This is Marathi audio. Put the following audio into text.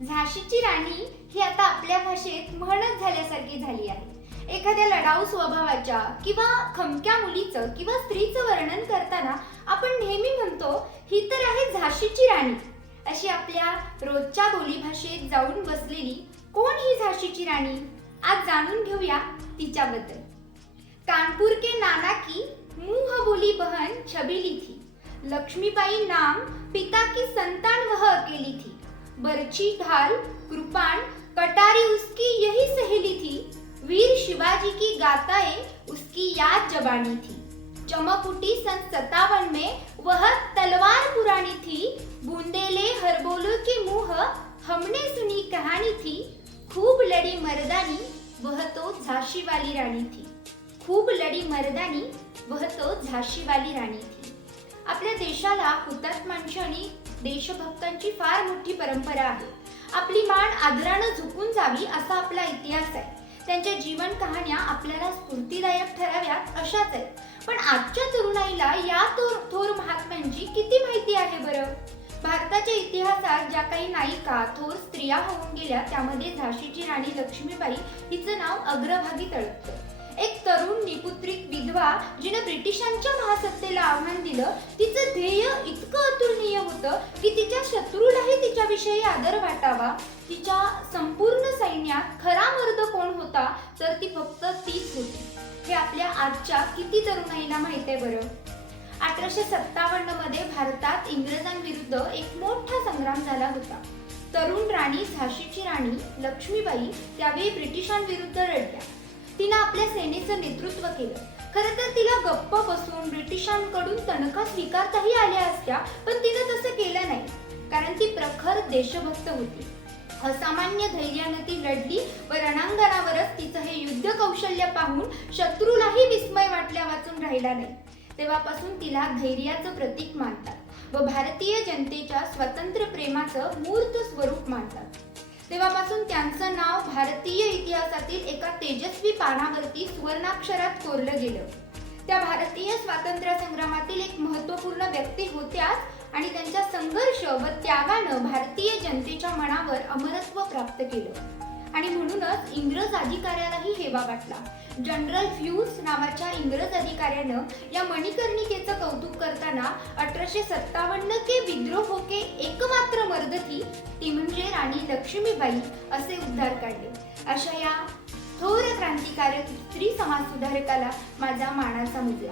झाशीची राणी ही आता आपल्या भाषेत म्हणच झाल्यासारखी झाली आहे. एखाद्या लढाऊ स्वभावाच्या किंवा खमक्या मुलीचं किंवा स्त्रीचं वर्णन करताना आपण नेहमी म्हणतो, ही तर आहे झाशीची राणी. अशी आपल्या रोजच्या बोलीभाषेत जाऊन बसलेली कोण ही झाशीची राणी? आज जाणून घेऊया तिच्याबद्दल. कानपुर के नाना की मुंह बोली बहन छबीली थी. लक्ष्मीबाई नाम पिता की संतान वह अकेली थी. बरछी ढाल कृपाण कटारी उसकी यही सहेली थी. वीर शिवाजी की गाथाएं उसकी याद जबानी थी. चमक उठी सन 57 में वह तलवार पुरानी थी. बूंदेले हरबोलों के मुंह हमने सुनी कहानी थी. खूब लड़ी मर्दानी वह तो झाशी वाली राणी थी. खूब लड़ी मर्दानी वह तो झाशी वाली राणी थी. आपल्या देशाला हुतात्म्यांची आणि देशभक्तांची फार मोठी परंपरा आहे. आपली मान आदरानं झुकून जावी असा आपला इतिहास आहे. त्यांच्या जीवन कहाण्या आपल्याला स्फूर्तिदायक ठराव्यात अशाच आहेत. पण आजच्या तरुणाईला या थोर महात्म्यांची किती माहिती आहे बरं? भारताच्या इतिहासात ज्या काही नायिका थोर स्त्रिया होऊन गेल्या त्यामध्ये झाशीची राणी लक्ष्मीबाई हिचं नाव अग्रभागी तळपतं. एक तरुण निपुत्रिक विधवा जिने ब्रिटिशांच्या महासत्तेला आव्हान दिलं. तिचं ध्येय इतकं अतुलनीय होतं की तिच्या शत्रूलाही तिच्याविषयी आदर वाटावा. तिच्या संपूर्ण सैन्यात खरा मर्द कोण होता तर ती फक्त तीच होती. हे आपल्या आजच्या किती तरुणाईला माहित आहे बरं? 1857 मध्ये भारतात इंग्रजांविरुद्ध एक मोठा संग्राम झाला होता. तरुण राणी झाशीची राणी लक्ष्मीबाई त्यावेळी ब्रिटिशांविरुद्ध लढल्या. तिनं आपल्या सेनेचं नेतृत्व केलं. खरं तर तिला गप्प बसून ब्रिटिशांकडून तनखा स्वीकारताही आल्या असत्या, पण तिनं तसं केलं नाही, कारण ती प्रखर देशभक्त होती. असामान्य धैर्यानं ती लढली व रणांगणावरच तिचं हे युद्ध कौशल्य पाहून शत्रूलाही विस्मय वाटल्या वाचून राहिला नाही. तेव्हापासून तिला धैर्याचं प्रतीक मानतात व भारतीय जनतेच्या स्वतंत्र प्रेमाचं मूर्त स्वरूप मानतात. तेव्हापासून त्यांचं नाव भारतीय इतिहासातील एका तेजस्वी पानावरती सुवर्णाक्षरात कोरलं गेलं. त्या भारतीय स्वातंत्र्य संग्रामातील एक महत्त्वपूर्ण व्यक्ती होत्याच आणि त्यांच्या संघर्ष व त्यागानं भारतीय जनतेच्या मनावर अमरत्व प्राप्त केलं. आणि म्हणूनच इंग्रज अधिकाऱ्यालाही हेवा वाटला. जनरल फ्यूज नावाच्या इंग्रज अधिकाऱ्यानं या मणिकर्णिकेचं कौतुक करताना 1857 के विद्रोह के एकमात्र मर्द थी ती म्हणजे राणी लक्ष्मीबाई असे उद्गार काढले. अशा या थोर क्रांतिकारक स्त्री समाज सुधारकाला माझा मानाचा मुजरा.